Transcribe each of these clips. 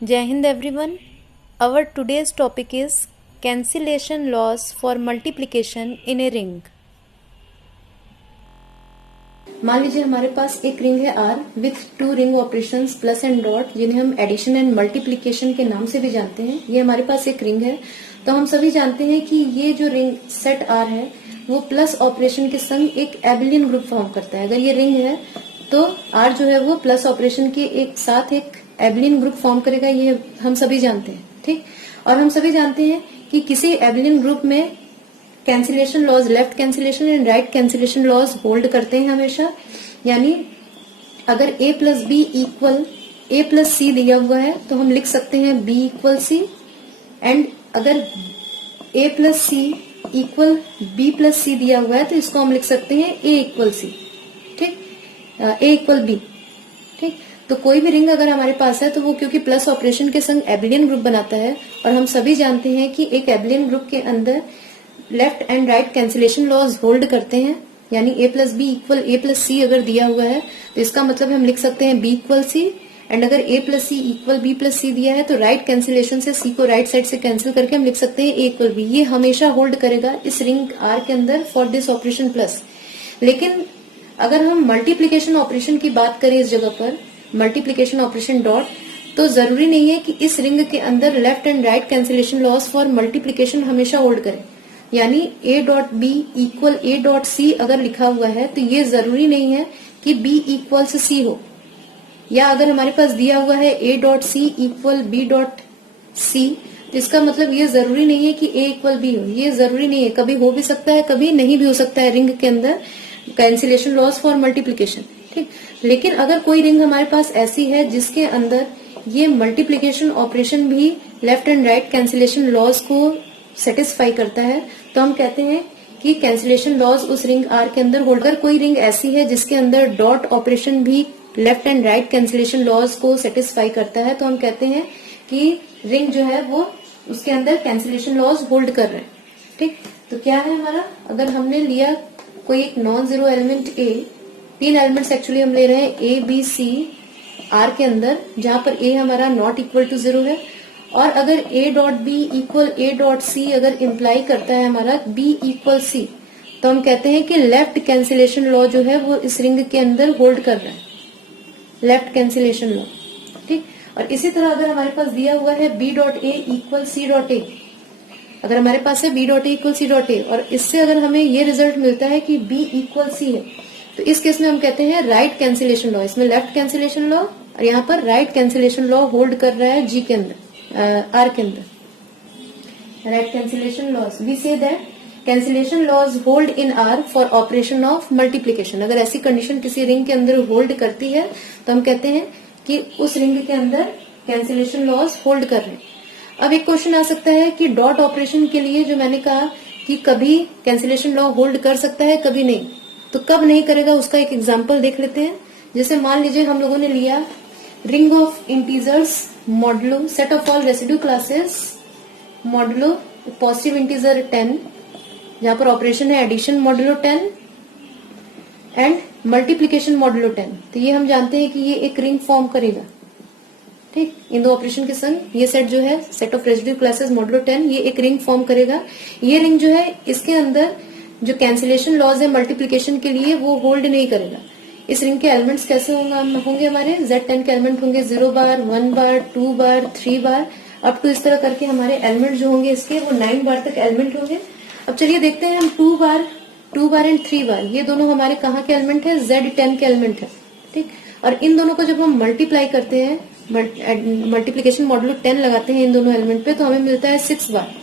Jai Hind everyone. Our today's topic is cancellation loss for multiplication in a ring. मान लीजिए हमारे पास एक ring है R with to ring operations plus and dot, जिन्हें हम addition and multiplication के नाम से भी जानते हैं। ये हमारे पास एक रिंग है। तो हम सभी जानते हैं कि ये जो रिंग सेट R है वो प्लस ऑपरेशन के संग एक एबिलियन ग्रुप फॉर्म करता है। अगर ये रिंग है तो R जो है वो प्लस ऑपरेशन के एक साथ एक एबिलियन ग्रुप फॉर्म करेगा, ये हम सभी जानते हैं। ठीक, और हम सभी जानते हैं कि किसी एबिलियन ग्रुप में cancellation laws, left cancellation and right cancellation laws hold करते हैं हमेशा। यानी अगर a plus B equal a plus C दिया हुआ है तो हम लिख सकते हैं b इक्वल सी, एंड अगर a plus C equal b plus C दिया हुआ है तो इसको हम लिख सकते हैं a इक्वल सी। ठीक, a इक्वल b। ठीक, तो कोई भी रिंग अगर हमारे पास है तो वो क्योंकि प्लस ऑपरेशन के संग एबिलियन ग्रुप बनाता है, और हम सभी जानते हैं कि एक एबिलियन ग्रुप के अंदर left and right cancellation laws hold करते हैं। यानी a plus B equal a plus C अगर दिया हुआ है तो इसका मतलब हम लिख सकते हैं b इक्वल सी, एंड अगर a plus C equal b plus C दिया है तो राइट कैंसिलेशन से c को राइट साइड से कैंसिल करके हम लिख सकते हैं a इक्वल b। ये हमेशा होल्ड करेगा इस रिंग R के अंदर फॉर दिस ऑपरेशन प्लस। लेकिन अगर हम मल्टीप्लीकेशन ऑपरेशन की बात करें इस जगह पर, मल्टीप्लीकेशन ऑपरेशन डॉट, तो जरूरी नहीं है कि इस रिंग के अंदर left and right cancellation laws for multiplication हमेशा होल्ड करे। यानी a dot B equal a dot C अगर लिखा हुआ है तो ये जरूरी नहीं है कि b इक्वल से c हो, या अगर हमारे पास दिया हुआ है a dot C equal b dot C तो इसका मतलब ये जरूरी नहीं है कि a इक्वल b हो। ये जरूरी नहीं है, कभी हो भी सकता है कभी नहीं भी हो सकता है रिंग के अंदर कैंसिलेशन लॉस फॉर मल्टीप्लीकेशन। ठीक, लेकिन अगर कोई रिंग हमारे पास ऐसी है जिसके अंदर ये मल्टीप्लीकेशन ऑपरेशन भी left and right cancellation loss को सेटिस्फाई करता है तो हम कहते हैं कि कैंसिलेशन लॉज उस रिंग R के अंदर होल्ड। अगर कोई रिंग ऐसी है जिसके अंदर डॉट ऑपरेशन भी left and right cancellation laws को सेटिस्फाई करता है तो हम कहते हैं कि रिंग जो है वो उसके अंदर कैंसिलेशन लॉज होल्ड कर रहे हैं। ठीक, तो क्या है हमारा, अगर हमने लिया कोई एक नॉन जीरो एलिमेंट A, तीन एलिमेंट्स एक्चुअली हम ले रहे हैं A B C R के अंदर, जहां पर A हमारा नॉट इक्वल टू जीरो है, और अगर a dot B equal a dot C अगर इम्प्लाई करता है हमारा b इक्वल सी तो हम कहते हैं कि लेफ्ट कैंसिलेशन लॉ जो है वो इस रिंग के अंदर होल्ड कर रहा है, लेफ्ट कैंसिलेशन लॉ। ठीक, और इसी तरह अगर हमारे पास दिया हुआ है b dot a equal c dot a, अगर हमारे पास है b dot a equal c dot a और इससे अगर हमें ये रिजल्ट मिलता है कि b इक्वल c है तो इस केस में हम कहते हैं राइट कैंसिलेशन लॉ। इसमें लेफ्ट कैंसिलेशन लॉ और यहाँ पर राइट कैंसिलेशन लॉ होल्ड कर रहा है g के अंदर, R के अंदर। Right cancellation laws, we say that cancellation laws hold in R for operation of multiplication. अगर ऐसी कंडीशन किसी रिंग के अंदर होल्ड करती है तो हम कहते हैं कि उस रिंग के अंदर कैंसिलेशन लॉज होल्ड कर रहे हैं। अब एक क्वेश्चन आ सकता है कि डॉट ऑपरेशन के लिए जो मैंने कहा कि कभी कैंसिलेशन लॉ होल्ड कर सकता है कभी नहीं, तो कब नहीं करेगा उसका एक एग्जाम्पल देख लेते हैं। जैसे मान लीजिए हम लोगों ने लिया ring of integers modulo set of all residue classes modulo positive integer 10, जहां पर ऑपरेशन है addition modulo 10 and multiplication modulo 10। तो ये हम जानते हैं कि ये एक रिंग फॉर्म करेगा। ठीक, इन दो ऑपरेशन के संग ये सेट जो है set of residue classes modulo 10 ये एक रिंग फॉर्म करेगा। ये रिंग जो है इसके अंदर जो कैंसिलेशन लॉज है मल्टीप्लीकेशन के लिए वो होल्ड नहीं करेगा। इस रिंग के एलिमेंट्स कैसे होंगे हमारे, Z10 के एलिमेंट होंगे 0 बार 1 बार 2 बार 3 बार अप टू इस तरह करके हमारे एलिमेंट जो होंगे इसके वो 9 बार तक एलिमेंट होंगे। अब चलिए देखते हैं हम 2 बार एंड 3 बार, ये दोनों हमारे कहाँ के एलिमेंट है, Z10 के एलिमेंट है। ठीक, और इन दोनों को जब हम मल्टीप्लाई करते हैं, मल्टीप्लीकेशन मॉडुलो 10 लगाते हैं इन दोनों एलिमेंट पे तो हमें मिलता है 6 बार।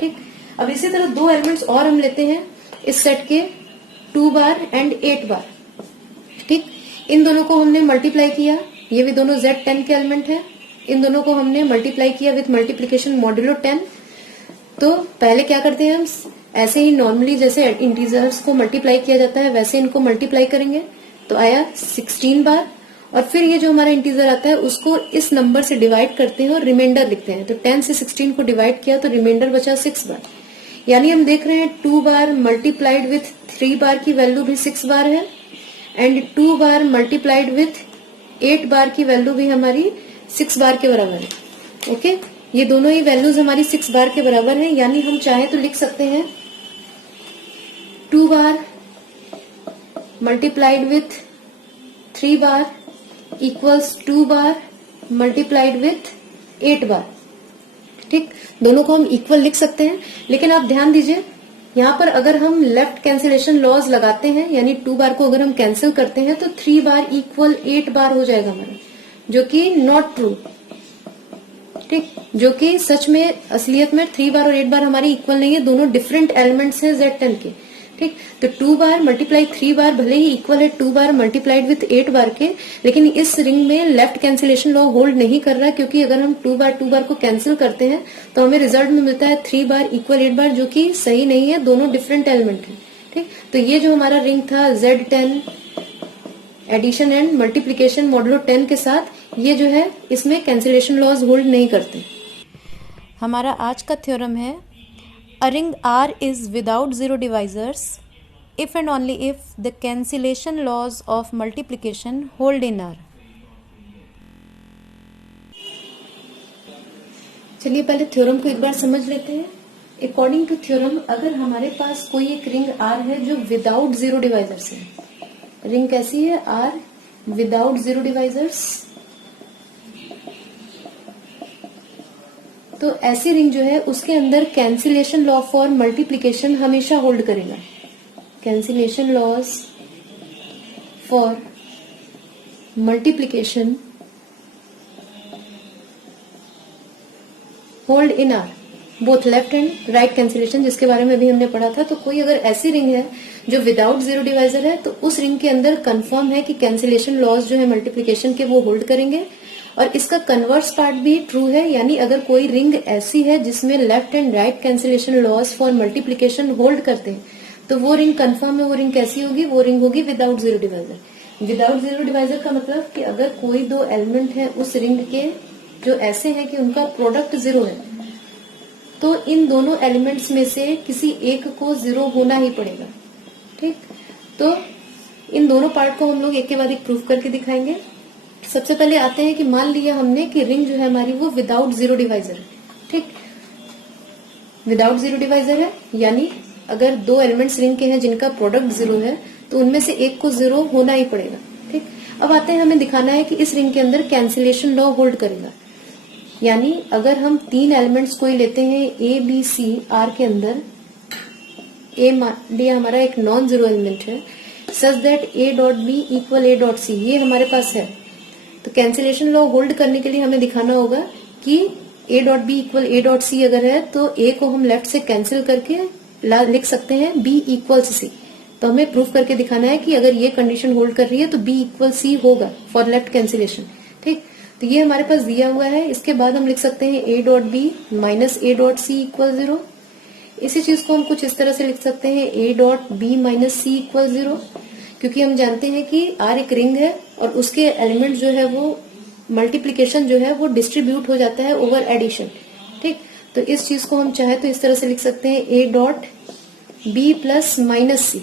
ठीक, अब इसी तरह दो एलिमेंट्स और हम लेते हैं इस सेट के 2 बार एंड 8 बार। ठीक, इन दोनों को हमने मल्टीप्लाई किया, ये भी दोनों Z10 के एलिमेंट है, इन दोनों को हमने मल्टीप्लाई किया विथ मल्टीप्लीकेशन मॉडुलो 10। तो पहले क्या करते हैं हम, ऐसे ही नॉर्मली जैसे इंटीजर्स को मल्टीप्लाई किया जाता है वैसे इनको मल्टीप्लाई करेंगे तो आया 16 बार, और फिर ये जो हमारा इंटीजर आता है उसको इस नंबर से डिवाइड करते हैं और रिमाइंडर लिखते हैं। तो 10 से 16 को डिवाइड किया तो रिमाइंडर बचा 6 बार। यानी हम देख रहे हैं 2 बार मल्टीप्लाइड विथ 3 बार की वैल्यू भी 6 बार है, एंड 2 बार मल्टीप्लाइड विथ 8 बार की वैल्यू भी हमारी 6 बार के बराबर है। ओके, ये दोनों ही वैल्यूज हमारी 6 बार के बराबर है, यानी हम चाहे तो लिख सकते हैं 2 बार मल्टीप्लाइड विथ 3 बार इक्वल्स 2 बार मल्टीप्लाइड विथ 8 बार। ठीक, दोनों को हम इक्वल लिख सकते हैं, लेकिन आप ध्यान दीजिए यहाँ पर अगर हम लेफ्ट कैंसिलेशन लॉज लगाते हैं, यानी 2 बार को अगर हम कैंसिल करते हैं तो 3 बार इक्वल 8 बार हो जाएगा हमारा, जो कि नॉट ट्रू। ठीक, जो कि सच में असलियत में 3 बार और 8 बार हमारी इक्वल नहीं है, दोनों डिफरेंट एलिमेंट्स हैं Z10 के। ठीक, तो 2 बार मल्टीप्लाई 3 बार भले ही इक्वल है 2 बार मल्टीप्लाइड विथ 8 बार के, लेकिन इस रिंग में लेफ्ट कैंसिलेशन लॉ होल्ड नहीं कर रहा, क्योंकि अगर हम 2 बार को कैंसिल करते हैं तो हमें रिजल्ट में मिलता है 3 बार इक्वल 8 बार, जो कि सही नहीं है, दोनों डिफरेंट एलिमेंट है। ठीक, तो ये जो हमारा रिंग था Z10 addition and multiplication modulo 10 के साथ, ये जो है इसमें कैंसिलेशन लॉज होल्ड नहीं करते। हमारा आज का थ्योरम है A ring R is without zero divisors if and only if the cancellation laws of multiplication hold in R. चलिए पहले थ्योरम को एक बार समझ लेते हैं। अकॉर्डिंग टू थ्योरम, अगर हमारे पास कोई एक रिंग R है जो विदाउट जीरो डिवाइजर्स है, रिंग कैसी है? R विदाउट जीरो डिवाइजर्स, तो ऐसी रिंग जो है उसके अंदर कैंसिलेशन लॉ फॉर मल्टीप्लीकेशन हमेशा होल्ड करेगा। Cancellation laws for multiplication hold in R both left and right cancellation, जिसके बारे में भी हमने पढ़ा था। तो कोई अगर ऐसी रिंग है जो विदाउट जीरो डिवाइजर है, तो उस रिंग के अंदर कंफर्म है कि कैंसिलेशन लॉज जो है मल्टीप्लीकेशन के वो होल्ड करेंगे। और इसका कन्वर्स पार्ट भी ट्रू है, यानी अगर कोई रिंग ऐसी है जिसमें left and right cancellation laws for multiplication hold करते हैं, तो वो रिंग कंफर्म है। वो रिंग कैसी होगी? वो रिंग होगी without zero divisor. Without zero divisor का मतलब कि अगर कोई दो एलिमेंट है उस रिंग के जो ऐसे हैं कि उनका प्रोडक्ट जीरो है, तो इन दोनों एलिमेंट्स में से किसी एक को जीरो होना ही पड़ेगा। ठीक, तो इन दोनों पार्ट को हम लोग एक के बाद एक प्रूफ करके दिखाएंगे। सबसे पहले आते हैं कि मान लिया हमने कि रिंग जो है हमारी वो विदाउट जीरो डिवाइजर है। ठीक, विदाउट जीरो डिवाइजर है, यानी अगर दो एलिमेंट्स रिंग के हैं जिनका प्रोडक्ट जीरो है, तो उनमें से एक को जीरो होना ही पड़ेगा। ठीक, अब आते हैं, हमें दिखाना है कि इस रिंग के अंदर कैंसिलेशन लॉ होल्ड करेगा। यानी अगर हम तीन एलिमेंट्स कोई लेते हैं ए बी सी आर के अंदर, ए मान लिया हमारा एक नॉन जीरो एलिमेंट है, such that A dot B equal A dot C, ये हमारे पास है। तो कैंसिलेशन लॉ होल्ड करने के लिए हमें दिखाना होगा कि A dot B equal A dot C अगर है, तो ए को हम लेफ्ट से कैंसिल करके लिख सकते हैं बी इक्वल्स सी। तो हमें प्रूफ करके दिखाना है कि अगर ये कंडीशन होल्ड कर रही है तो बी इक्वल सी होगा फॉर लेफ्ट कैंसिलेशन। ठीक, तो ये हमारे पास दिया हुआ है। इसके बाद हम लिख सकते हैं A dot B minus A dot C equal zero. इसी चीज को हम कुछ इस तरह से लिख सकते हैं A dot B minus C equal zero, क्योंकि हम जानते हैं कि आर एक रिंग है और उसके एलिमेंट जो है वो मल्टीप्लीकेशन जो है वो डिस्ट्रीब्यूट हो जाता है ओवर एडिशन। ठीक, तो इस चीज को हम चाहे तो इस तरह से लिख सकते हैं A dot B plus minus C.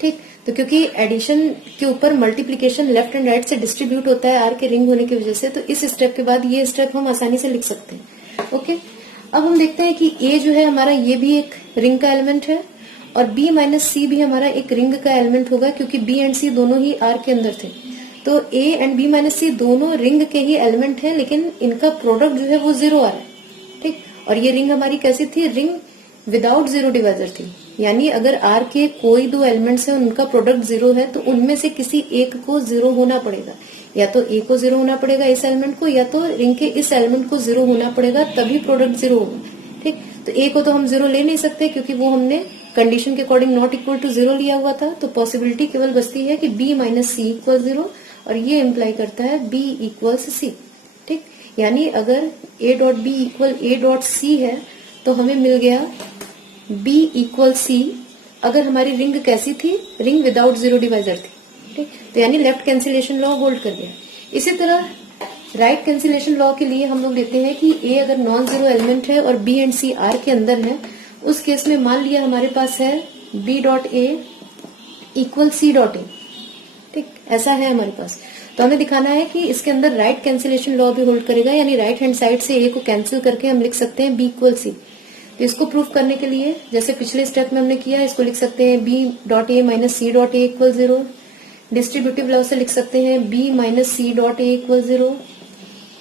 ठीक, तो क्योंकि एडिशन के ऊपर मल्टीप्लीकेशन लेफ्ट एंड राइट से डिस्ट्रीब्यूट होता है आर के रिंग होने की वजह से, तो इस स्टेप के बाद ये स्टेप हम आसानी से लिख सकते हैं। ओके, अब हम देखते हैं कि ए जो है हमारा ये भी एक रिंग का एलिमेंट है और बी माइनस सी भी हमारा एक रिंग का एलिमेंट होगा, क्योंकि बी एंड सी दोनों ही आर के अंदर थे। तो ए एंड बी माइनस सी दोनों रिंग के ही एलिमेंट हैं, लेकिन इनका प्रोडक्ट जो है वो जीरो आ रहा है। ठीक, और ये रिंग हमारी कैसी थी? रिंग विदाउट जीरो डिवाइजर थी, यानी अगर आर के कोई दो एलिमेंट्स हैं उनका प्रोडक्ट जीरो है, तो उनमें से किसी एक को जीरो होना पड़ेगा। या तो ए को जीरो होना पड़ेगा इस एलिमेंट को, या तो रिंग के इस एलिमेंट को जीरो होना पड़ेगा, तभी प्रोडक्ट जीरो होगा। ठीक, तो ए को तो हम जीरो ले नहीं सकते क्योंकि वो हमने कंडीशन के according not equal to zero लिया हुआ था। तो पॉसिबिलिटी केवल बचती है कि B minus C equal zero, और ये इम्प्लाई करता है बी इक्वल्स सी। ठीक, यानी अगर A dot B equal A dot C है तो हमें मिल गया बी इक्वल सी। अगर हमारी रिंग कैसी थी? रिंग विदाउट जीरो डिवाइजर थी। ठीक, तो यानी लेफ्ट कैंसिलेशन लॉ होल्ड कर गया। इसी तरह राइट कैंसिलेशन लॉ के लिए हम लोग लेते हैं कि ए अगर नॉन जीरो एलिमेंट है और बी एंड सी आर के अंदर है, उस केस में मान लिया हमारे पास है B dot A equal C dot A. ठीक, ऐसा है हमारे पास। तो हमें दिखाना है कि इसके अंदर राइट कैंसिलेशन लॉ भी होल्ड करेगा, यानी राइट हैंड साइड से ए को कैंसिल करके हम लिख सकते हैं बी इक्वल सी। तो इसको प्रूफ करने के लिए जैसे पिछले स्टेप में हमने किया, इसको लिख सकते हैं B dot A minus C dot A equal 0। Distributive law से लिख सकते हैं B minus C dot A equal 0।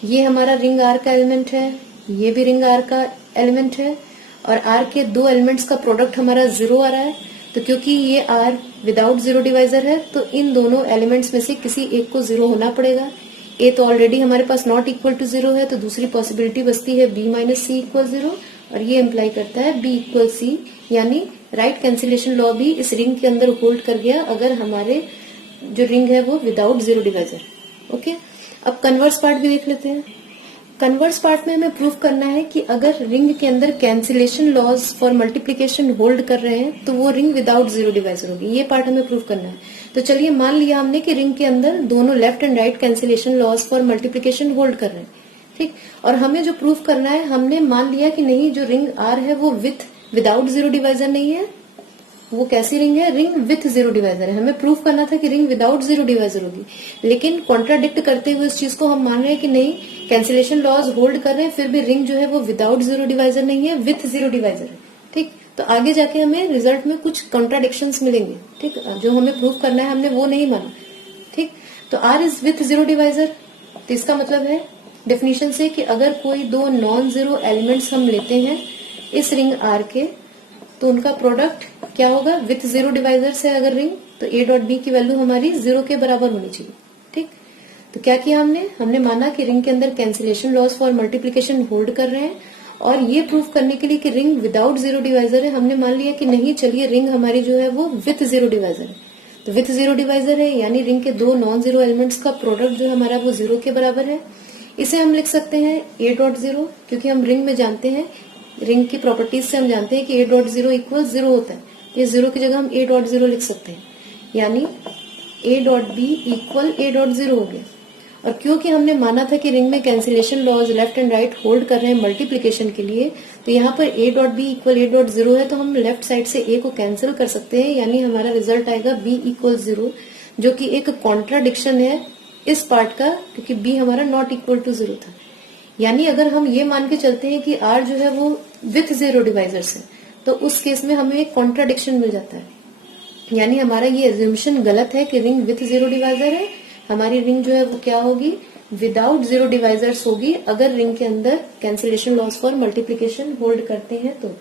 ये हमारा रिंग आर का एलिमेंट है, ये भी रिंग आर का एलिमेंट है, और आर के दो एलिमेंट्स का प्रोडक्ट हमारा 0 आ रहा है। तो क्योंकि ये आर विदाउट जीरो डिवाइजर है, तो इन दोनों एलिमेंट्स में से किसी एक को 0 होना पड़ेगा। ए तो ऑलरेडी हमारे पास नॉट इक्वल टू 0 है, तो दूसरी पॉसिबिलिटी बचती है बी माइनस सी इक्वल 0, और ये इम्प्लाई करता है बी इक्वल सी, यानी राइट कैंसिलेशन लॉ भी इस रिंग के अंदर होल्ड कर गया अगर हमारे जो रिंग है वो विदाउट जीरो डिवाइजर। ओके, अब कन्वर्स पार्ट भी देख लेते हैं। कन्वर्स पार्ट में हमें प्रूफ करना है कि अगर रिंग के अंदर cancellation laws for multiplication hold कर रहे हैं तो वो रिंग विदाउट जीरो डिवाइजर होगी। ये पार्ट हमें प्रूफ करना है। तो चलिए मान लिया हमने कि रिंग के अंदर दोनों left and right cancellation laws for multiplication hold कर रहे हैं, ठीक। और हमें जो प्रूफ करना है, हमने मान लिया कि नहीं, जो रिंग आर है वो विदाउट जीरो डिवाइजर नहीं है। वो कैसी रिंग है? रिंग विथ जीरो डिवाइजर है। हमें प्रूफ करना था कि रिंग विदाउट जीरो डिवाइजर होगी, लेकिन कॉन्ट्राडिक्ट करते हुए इस चीज को हम मान रहे हैं कि नहीं, कैंसिलेशन लॉज होल्ड कर रहे हैं, फिर भी रिंग जो है वो विदाउट जीरो डिवाइजर नहीं है, विथ जीरो डिवाइजर है, ठीक। तो आगे जाके हमें रिजल्ट में कुछ कॉन्ट्राडिक्शंस मिलेंगे, ठीक। जो हमें प्रूफ करना है हमने वो नहीं माना, ठीक। तो R is with zero divisor, तो इसका मतलब है डेफिनेशन से कि अगर कोई दो नॉन जीरो एलिमेंट्स हम लेते हैं इस रिंग आर के, तो उनका प्रोडक्ट क्या होगा? विथ जीरो डिवाइजर से अगर रिंग, तो ए डॉट बी की वैल्यू हमारी 0 के बराबर होनी चाहिए, ठीक। तो क्या किया हमने माना कि रिंग के अंदर cancellation laws for multiplication hold कर रहे हैं, और ये प्रूफ करने के लिए कि रिंग विदाउट जीरो डिवाइजर है, हमने मान लिया कि नहीं, चलिए रिंग हमारी जो है वो विथ जीरो डिवाइजर है। तो विथ जीरो डिवाइजर है यानी रिंग के दो नॉन जीरो एलिमेंट्स का प्रोडक्ट जो हमारा वो 0 के बराबर है। इसे हम लिख सकते हैं ए डॉट जीरो, क्योंकि हम रिंग में जानते हैं, रिंग की प्रॉपर्टीज से हम जानते हैं कि ए डॉट जीरो इक्वल 0 होता है। ये 0 की जगह हम ए डॉट जीरो लिख सकते हैं, यानी A dot B equal A dot zero हो गया। और क्योंकि हमने माना था कि रिंग में cancellation laws left and right hold कर रहे हैं मल्टीप्लीकेशन के लिए, तो यहाँ पर A dot B equal A dot zero है, तो हम लेफ्ट साइड से ए को कैंसिल कर सकते हैं, यानी हमारा रिजल्ट आएगा बी इक्वल 0, जो कि एक कॉन्ट्राडिक्शन है इस पार्ट का, क्योंकि बी हमारा नॉट इक्वल टू 0 था। यानी अगर हम ये मान के चलते हैं कि आर जो है वो विथ जीरो डिवाइजर से, तो उस केस में हमें एक कॉन्ट्राडिक्शन मिल जाता है, यानी हमारा ये एज्यूमशन गलत है कि रिंग विथ जीरो डिवाइजर है। हमारी रिंग जो है वो क्या होगी? विदाउट जीरो डिवाइजर्स होगी, अगर रिंग के अंदर cancellation laws for multiplication hold करते हैं तो।